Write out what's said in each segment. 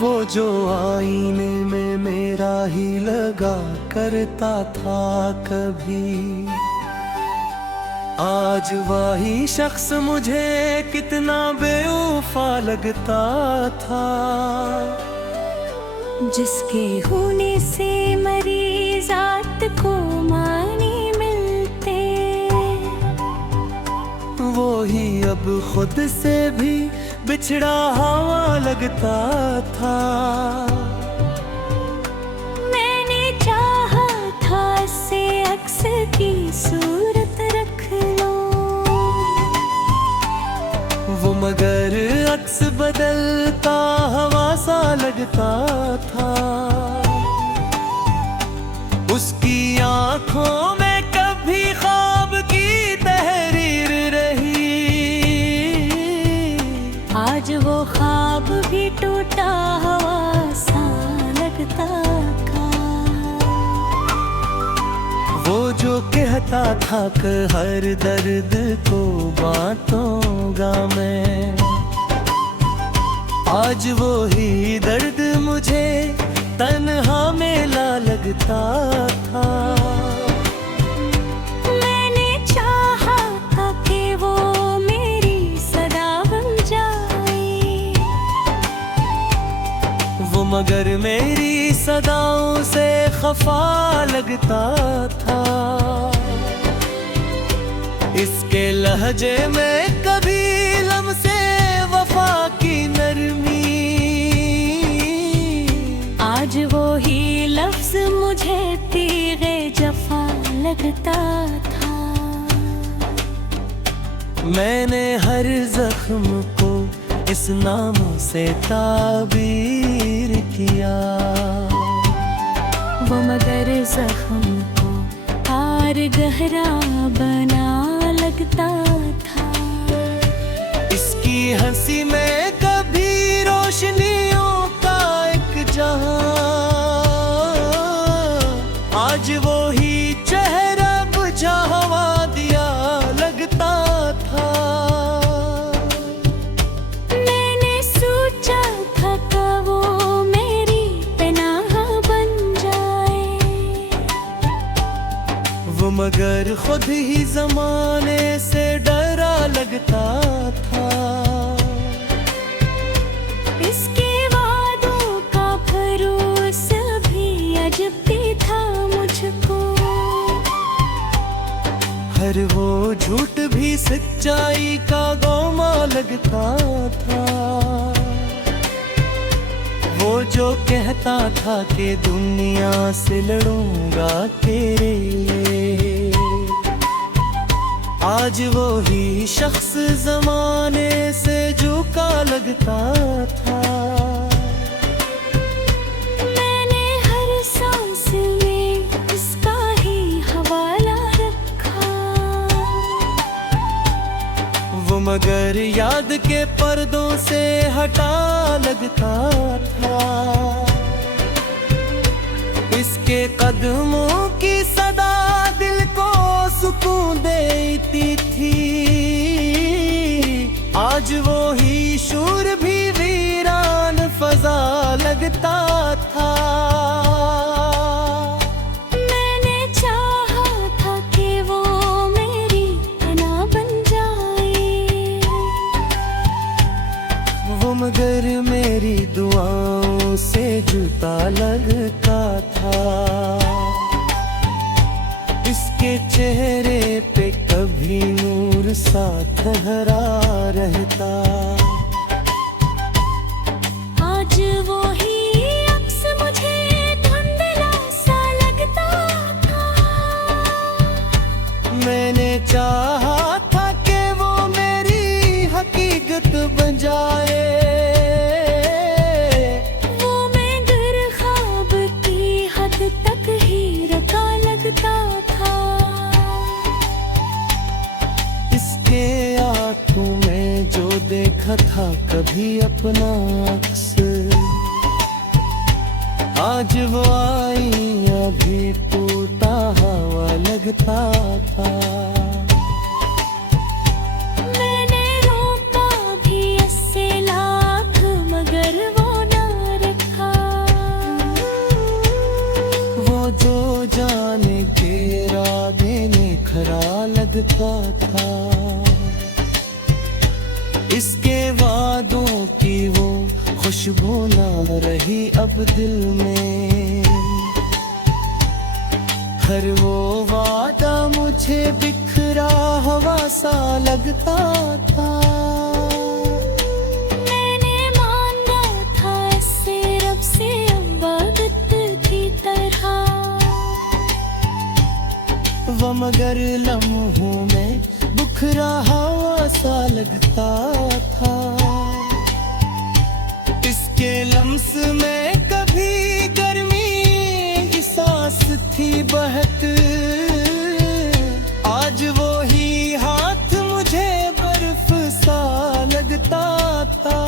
वो जो आईने में मेरा ही लगा करता था कभी, आज वही शख्स मुझे कितना बेवफा लगता था। जिसके होने से मरी जात को मानी मिलते, वो ही अब खुद से भी बिछड़ा हवा लगता था। मैंने चाहा था से अक्स की सूरत रख लो, वो मगर अक्स बदलता हवा सा लगता था। उसकी आंखों में कभी ख्वाब की तहरीर रही, आज वो ख्वाब भी टूटा हवा सा लगता था। वो जो कहता था कि हर दर्द को बांटूंगा मैं, आज वो ही दर्द मुझे तन्हा मेला लगता था। मैंने चाहा था कि वो मेरी सदा बन जाए, वो मगर मेरी सदाओं से खफा लगता था। इसके लहजे में कभी लम्से वफा की नरमी, आज वो ही लफ्ज मुझे तीगे जफा लगता था। मैंने हर जख्म को इस नाम से ताबीर किया, वो मगर जख्म को हार गहरा बना लगता था। इसकी हंसी में कभी रोशनियों का एक जहां, आज वो ही चेहरा बुझा हुआ दिया लगता था। मैंने सोचा था कि वो मेरी पनाह बन जाए, वो मगर खुद ही जमाने से डरा लगता था। इसके वादों का भरोसा भी अजब था मुझको, हर वो झूठ भी सच्चाई का गौमा लगता था। वो जो कहता था कि दुनिया से लड़ूंगा तेरे लिए, आज वो ही शख्स जमाने से झुका लगता था। मैंने हर सांस में इसका ही हवाला रखा, वो मगर याद के पर्दों से हटा लगता था। इसके कदमों की सदा दिल को सुकून देती थी, आज वो ही शूर भी वीरान फजा लगता था। मैंने चाहा था कि वो मेरी पनाह बन जाए, वो मगर मेरी दुआओं से जुदा लगता था। इसके चेहरे पे कभी नूर सा ठहरा रहता, आज वो ही अक्स मुझे धुंधला सा लगता था। मैंने चाहा था कि वो मेरी हकीकत बन जाए, वो मगर ख्वाब की हद तक ही रका लगता था। इसके आंखों में जो देखा था कभी अपना अक्स, आज वो आईना भी टूटा हवा लगता था। मैंने रोका भी 80 लाख मगर वो ना लगता था। इसके वादों की वो खुशबू ना रही अब दिल में। हर वो वादा मुझे बिखरा हुआ सा लगता था। मैंने मांगा था इससे रब से वक्त की तरह, वो मगर लम्हों में बुखरा हुआ सा लगता था। इसके लम्स में कभी गर्मी की सांस थी बहक। आज वो ही हाथ मुझे बर्फ सा लगता था।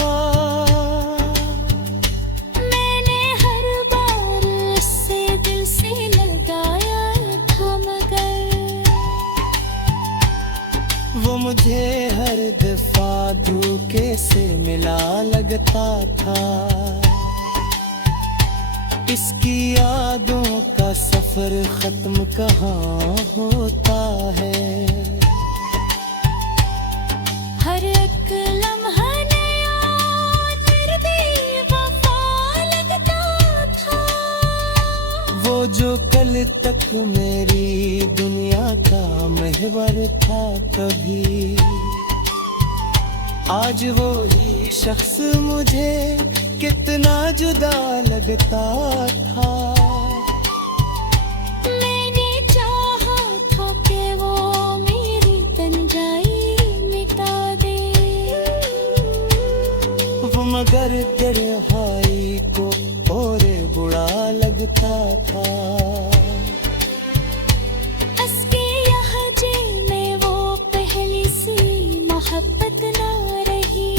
मैंने हर बार इससे दिल से लगाया था, मगर वो मुझे हर दफा धोखे से मिला लगता था। इसकी यादों का सफर खत्म कहाँ होता है। हर एक लम्हा नया फिर भी वफा लगता था। वो जो कल तक मेरी दुनिया का महवर था कभी, आज वो ही शख्स मुझे कितना जुदा लगता था। मैंने चाहा था कि वो मेरी तन्हाई मिटा दे, वो मगर तन्हाई को और बुरा लगता था। उसके लहजे में वो पहली सी मोहब्बत ना रही।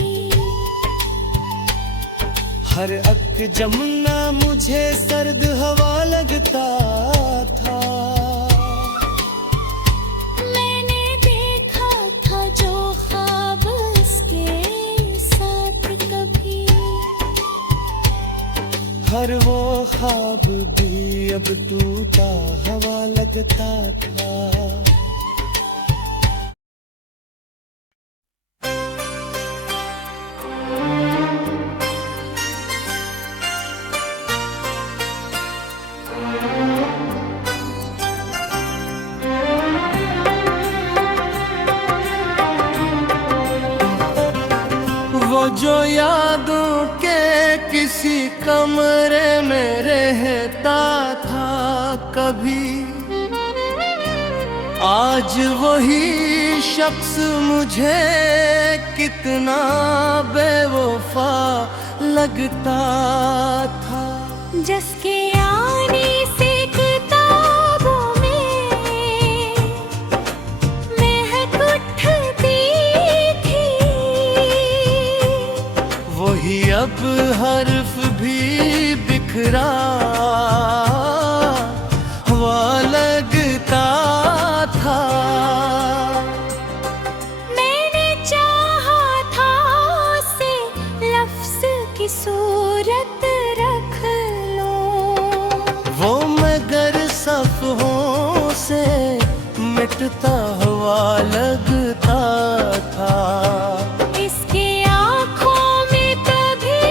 हर अक जमुना मुझे सर्द हवा लगता था। मैंने देखा था जो ख्वाब उसके साथ कभी, हर वो ख्वाब भी अब टूटा हवा लगता था। वो जो यादों के किसी कमरे में रहता था कभी, आज वही शख्स मुझे कितना बेवफा लगता था। जिसके आने से किताबों में महक उठती थी, वही अब हर्फ भी बिखरा हुआ लगता था। मैंने चाहा था उसे लफ्ज की सूरत रख लो, वो मगर सफ़हों से मिटता हुआ लगता था। इसके आँखों में कभी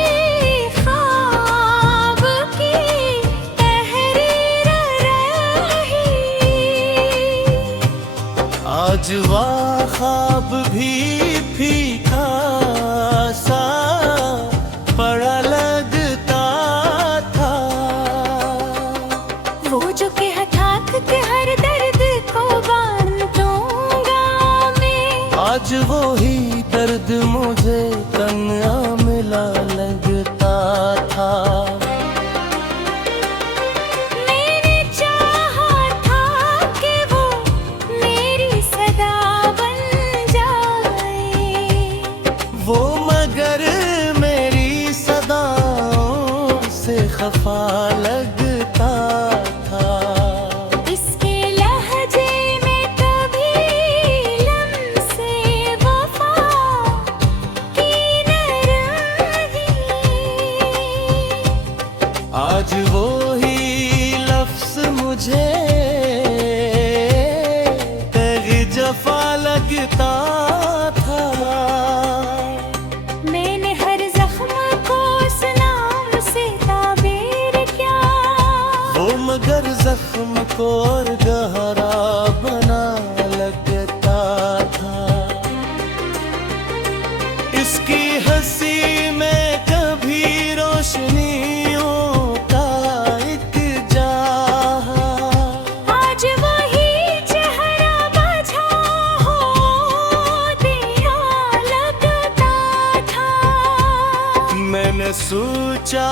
ख्वाब की तहरीर रही, आज वह ख्वाब भी फीका सा पड़ा लगता था। वो जो कहता था कि हर दर्द को बांटूंगा मैं, आज वो ही दर्द मुझे तन्हा मिला लगता था। मैंने चाहा था कि वो मेरी सदा बन जाए, वो मगर मेरी सदाओं से खफा लगता था। इसके लहजे में कभी लम्से वफा की न रही। लगता था। मैंने हर जख्म को उस नाम से ताबीर किया, वो मगर जख्म को और गहरा बना लगता था। इसकी हंसी में कभी रोशनियों का एक जहां, आज वही चेहरा बझा हो दिया लगता था। मैंने सोचा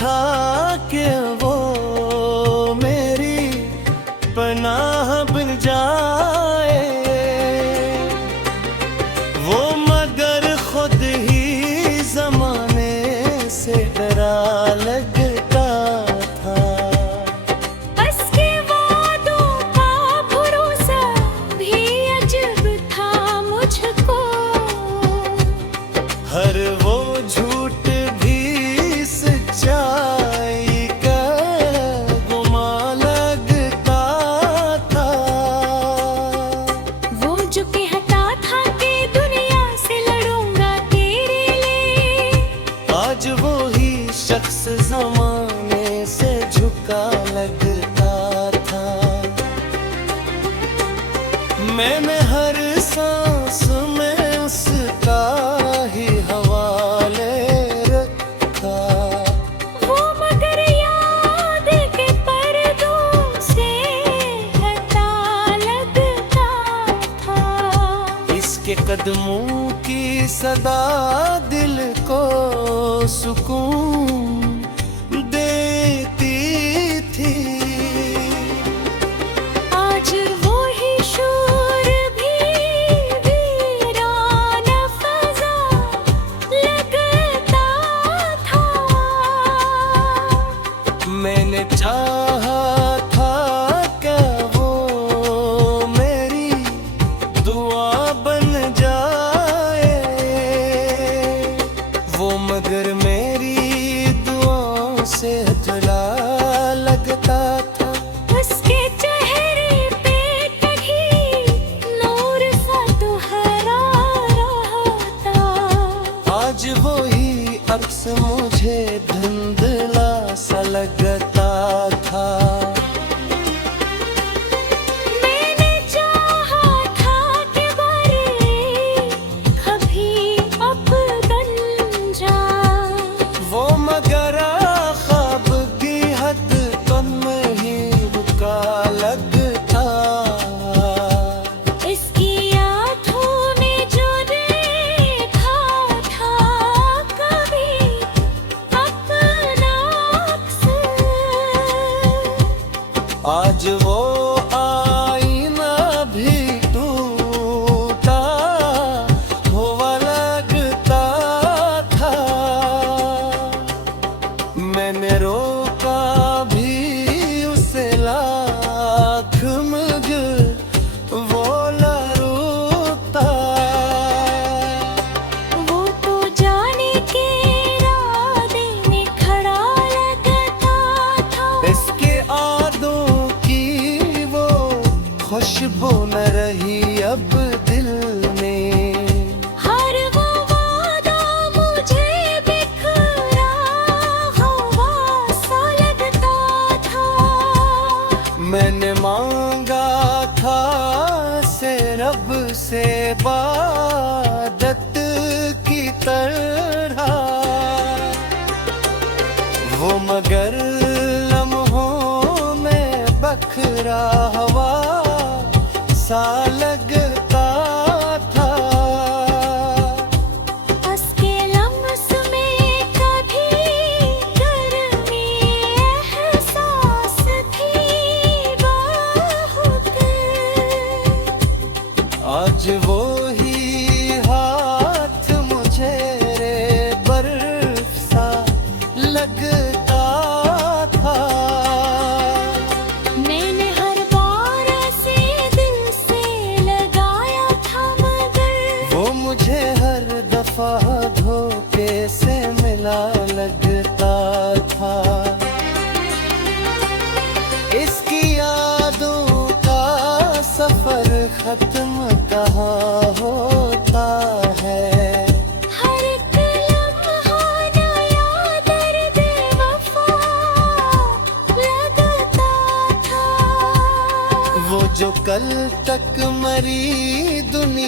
था कि वो मेरी पनाह बन जाए, वो मगर खुद ही जमाने से डरा लगता था। बस के वादों का भरोसा भी अजब था मुझको, हर वो झूठ भी सच्चाई का गुमा लगता था। वो जो कहता था कि दुनिया से लड़ूंगा तेरे लिए, आज वो ही शख्स जमाने से झुका लगता था। मैंने हर सांस में उसका ही हवाले रखा, वो मगर याद के पर्दों से हटा लगता था। इसके कदमों की सदा दिल को सुकून देती थी। आज वो ही शोर भी वीराना फजा लगता था। मैंने चाहा था कि वो मेरी दुआ बन जाए, वो मगर मेरी दुआओं से हथला लगता था। उसके चेहरे पे कहीं नूर सा दुहरा रहा था। आज वो ही अक्स मुझे धुंधला सा लगता था। मैंने चाहा था कि बरे कभी अब बन जा, वो मगर ख्वाब की हद कम ही रुका लगता। इसकी आँखों में जो देखा था कभी अपना अक्स, आज वो आईना भी टूटा हुआ लगता था। मैंने रोका भी उसे लाख मगर वो न रुकता। वो तो जाने के इरादे में खड़ा लगता था। इसके आदों की वो खुशबू न रही अब दिल में। हर वो वादा मुझे बिखरा हुआ सा लगता था। मैंने मांगा था से रब से इबादत की तरह, वो मगर लम्हों में बखरा हवा सा लगता था। उसके लम्स में कभी गर्मी एहसास थी बहुत। आज वो ही हाथ मुझे बर्फ सा लगता था। मैंने हर बार ऐसे दिल से लगाया था मगर वो मुझे हर दफा धोखे से मिला लगता था। इसकी यादों का सफर खत्म कहाँ कल तक मरी दुनिया